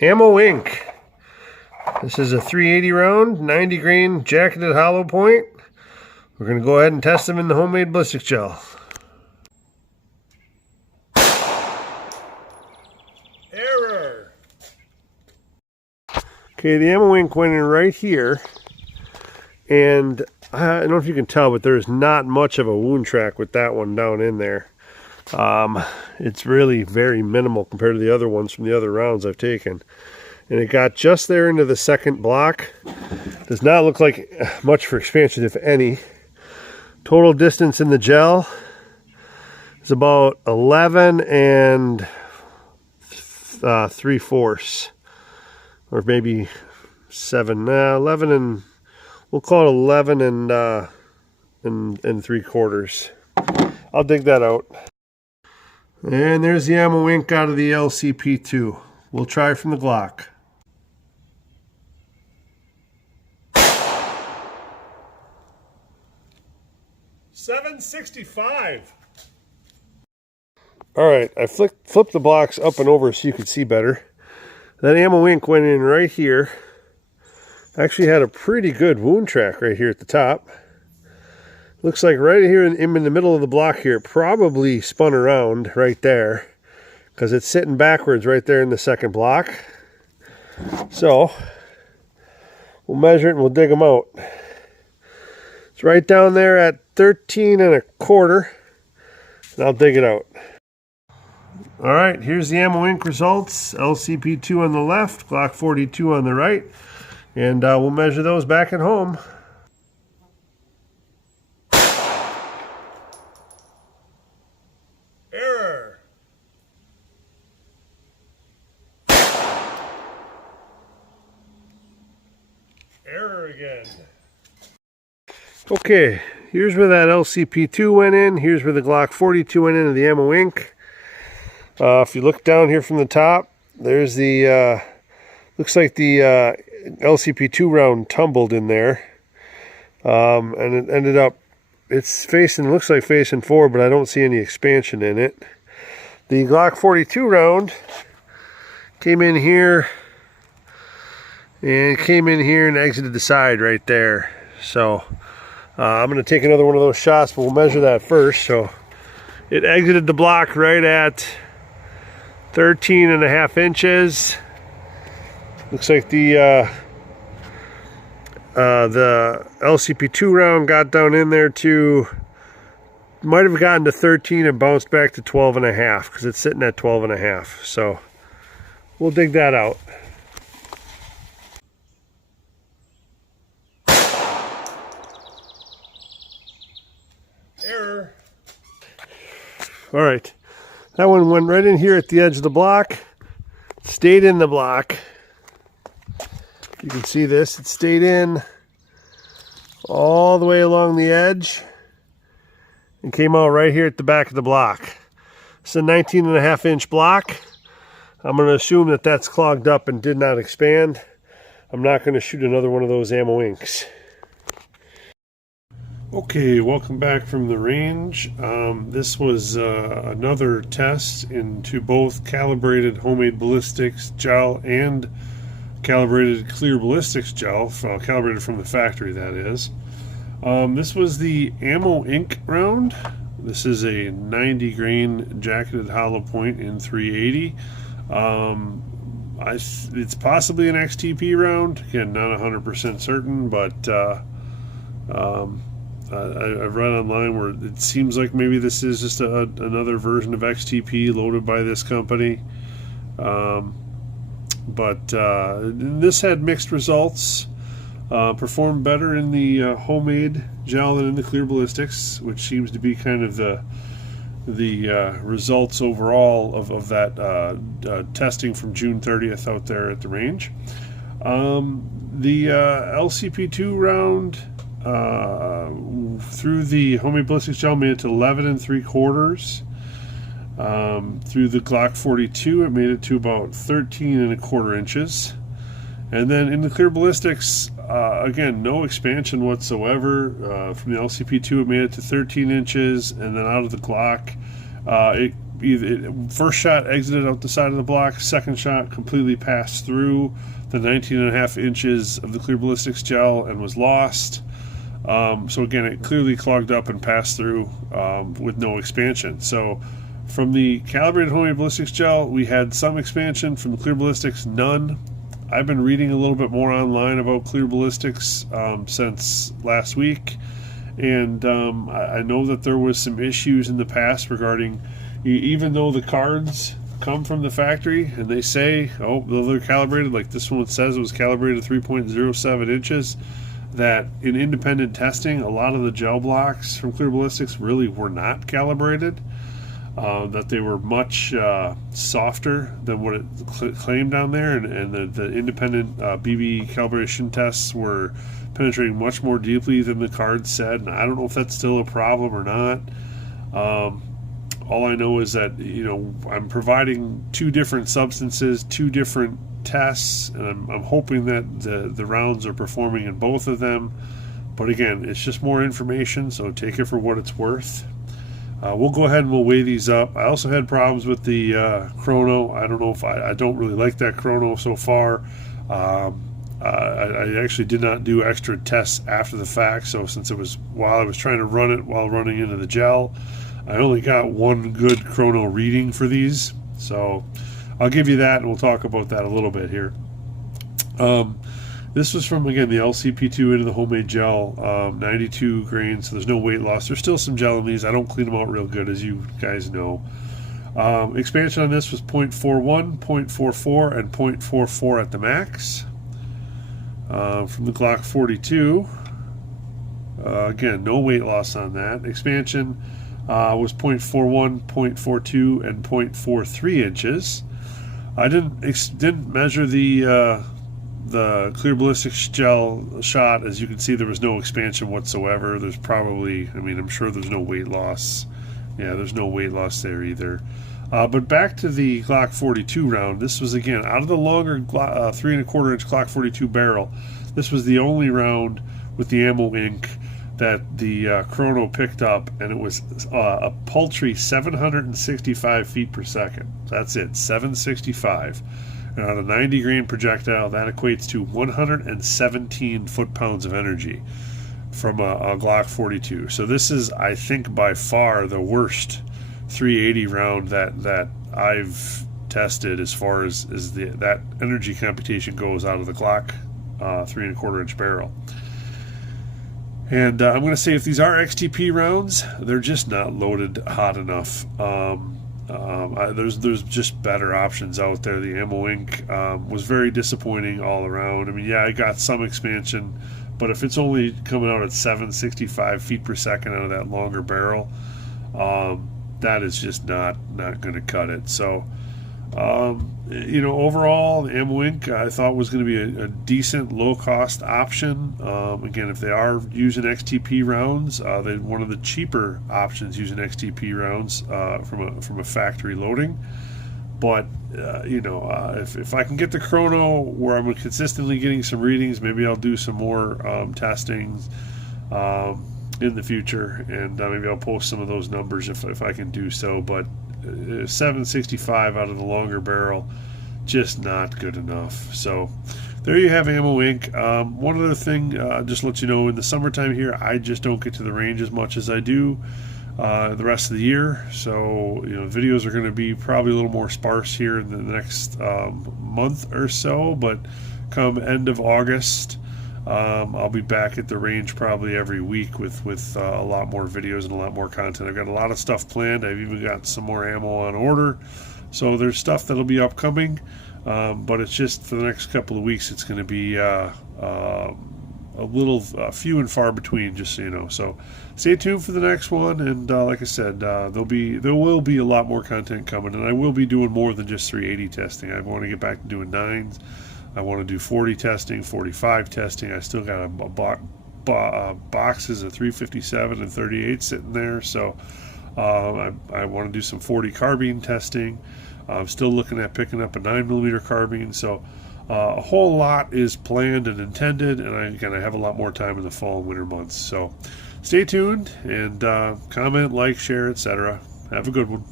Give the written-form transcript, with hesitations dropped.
Ammo Inc. This is a 380 round, 90 grain jacketed hollow point. We're going to go ahead and test them in the homemade ballistic gel. Error! Okay, the Ammo Inc went in right here, and I don't know if you can tell, but there's not much of a wound track with that one down in there. It's really very minimal compared to the other ones from the other rounds I've taken. And it got just there into the second block. Does not look like much for expansion, if any. Total distance in the gel is about 11 and 3/4, or maybe 7. 11 and we'll call it 11 and 3/4. I'll dig that out. And there's the Ammo Inc out of the LCP2. We'll try from the Glock. .765. Alright, I flipped the blocks up and over so you could see better. That Ammo Inc went in right here. Actually had a pretty good wound track right here at the top. Looks like right here in the middle of the block here, it probably spun around right there, because it's sitting backwards right there in the second block. So we'll measure it and we'll dig them out. It's right down there at 13 1/4, and I'll dig it out. All right, here's the Ammo Inc results. LCP2 on the left, Glock 42 on the right, and we'll measure those back at home. Error. Error again. Okay, here's where that LCP2 went in. Here's where the Glock 42 went into the Ammo Inc. If you look down here from the top, there's the, looks like the LCP2 round tumbled in there. And it ended up, it's facing, looks like facing forward, but I don't see any expansion in it. The Glock 42 round came in here and exited the side right there. So I'm going to take another one of those shots, but we'll measure that first. So it exited the block right at 13 1/2 inches. Looks like the LCP2 round got down in there to, might have gotten to 13 and bounced back to 12 1/2, because it's sitting at 12 1/2. So we'll dig that out. Error. All right, that one went right in here at the edge of the block, stayed in the block. You can see this, it stayed in all the way along the edge and came out right here at the back of the block. It's a 19 1/2 inch block. I'm going to assume that that's clogged up and did not expand. I'm not going to shoot another one of those Ammo Incs. Okay, welcome back from the range. This was another test into both calibrated homemade ballistics gel and calibrated clear ballistics gel, calibrated from the factory, that is. This was the Ammo Inc round. This is a 90 grain jacketed hollow point in 380. It's possibly an XTP round. Again, not 100% certain, but I've read online where it seems like maybe this is just another version of XTP loaded by this company. But this had mixed results. Performed better in the homemade gel than in the clear ballistics, which seems to be kind of the results overall of that testing from June 30th out there at the range. The LCP2 round through the homemade ballistics gel made it to 11 3/4. Through the Glock 42 it made it to about 13 1/4 inches. And then in the clear ballistics, again, no expansion whatsoever. From the LCP2 it made it to 13 inches, and then out of the Glock it first shot exited out the side of the block, second shot completely passed through the 19.5 inches of the Clear Ballistics gel and was lost. So again, it clearly clogged up and passed through with no expansion. So from the calibrated homemade ballistics gel, we had some expansion. From the Clear Ballistics, none. I've been reading a little bit more online about Clear Ballistics since last week, and I know that there was some issues in the past regarding, even though the cards come from the factory and they say, oh, they're calibrated, like this one says it was calibrated 3.07 inches, that in independent testing, a lot of the gel blocks from Clear Ballistics really were not calibrated. That they were much softer than what it claimed down there, and the independent BB calibration tests were penetrating much more deeply than the cards said. And I don't know if that's still a problem or not. All I know is that, you know, I'm providing two different substances, two different tests, and I'm hoping that the rounds are performing in both of them. But again, it's just more information, so take it for what it's worth. We'll go ahead and we'll weigh these up. I also had problems with the chrono. I don't know if I don't really like that chrono so far. I actually did not do extra tests after the fact, so since it was while I was trying to run it while running into the gel, I only got one good chrono reading for these. So I'll give you that, and we'll talk about that a little bit here. This was from, again, the LCP2 into the homemade gel, 92 grains, so there's no weight loss. There's still some gel in these. I don't clean them out real good, as you guys know. Expansion on this was 0.41, 0.44, and 0.44 at the max. From the Glock 42, again, no weight loss on that. Expansion was 0.41, 0.42, and 0.43 inches. I didn't measure the Clear Ballistics gel shot. As you can see, there was no expansion whatsoever. There's probably, I mean, I'm sure there's no weight loss. Yeah, there's no weight loss there either. But back to the Glock 42 round. This was, again, out of the longer 3¼ inch Glock 42 barrel, this was the only round with the ammo ink that the chrono picked up, and it was a paltry 765 feet per second. That's it, 765. And on a 90 grain projectile, that equates to 117 foot-pounds of energy from a Glock 42. So this is, I think, by far the worst 380 round that I've tested as far as that energy computation goes out of the Glock 3¼ inch barrel. And I'm going to say, if these are XTP rounds, they're just not loaded hot enough. There's just better options out there. The ammo ink was very disappointing all around. I mean, yeah, I got some expansion, but if it's only coming out at 765 feet per second out of that longer barrel, that is just not going to cut it. So, you know, overall, the ammo ink I thought was going to be a decent low-cost option. Again, if they are using XTP rounds, they're one of the cheaper options using XTP rounds from a factory loading. But you know, if I can get the chrono where I'm consistently getting some readings, maybe I'll do some more testings in the future, and maybe I'll post some of those numbers if I can do so. But 765 out of the longer barrel, just not good enough. So there you have ammo ink. One other thing, just to let you know, in the summertime here, I just don't get to the range as much as I do the rest of the year. So, you know, videos are going to be probably a little more sparse here in the next month or so, but come end of August, I'll be back at the range probably every week with a lot more videos and a lot more content. I've got a lot of stuff planned. I've even got some more ammo on order. So there's stuff that'll be upcoming, but it's just for the next couple of weeks, it's going to be a little few and far between, just so you know. So stay tuned for the next one, and like I said, there will be a lot more content coming, and I will be doing more than just 380 testing. I want to get back to doing 9s. I want to do 40 testing, 45 testing. I still got boxes of 357 and 38 sitting there, so I want to do some 40 carbine testing. I'm still looking at picking up a 9mm carbine, so a whole lot is planned and intended, and I have a lot more time in the fall and winter months. So stay tuned, and comment, like, share, etc. Have a good one.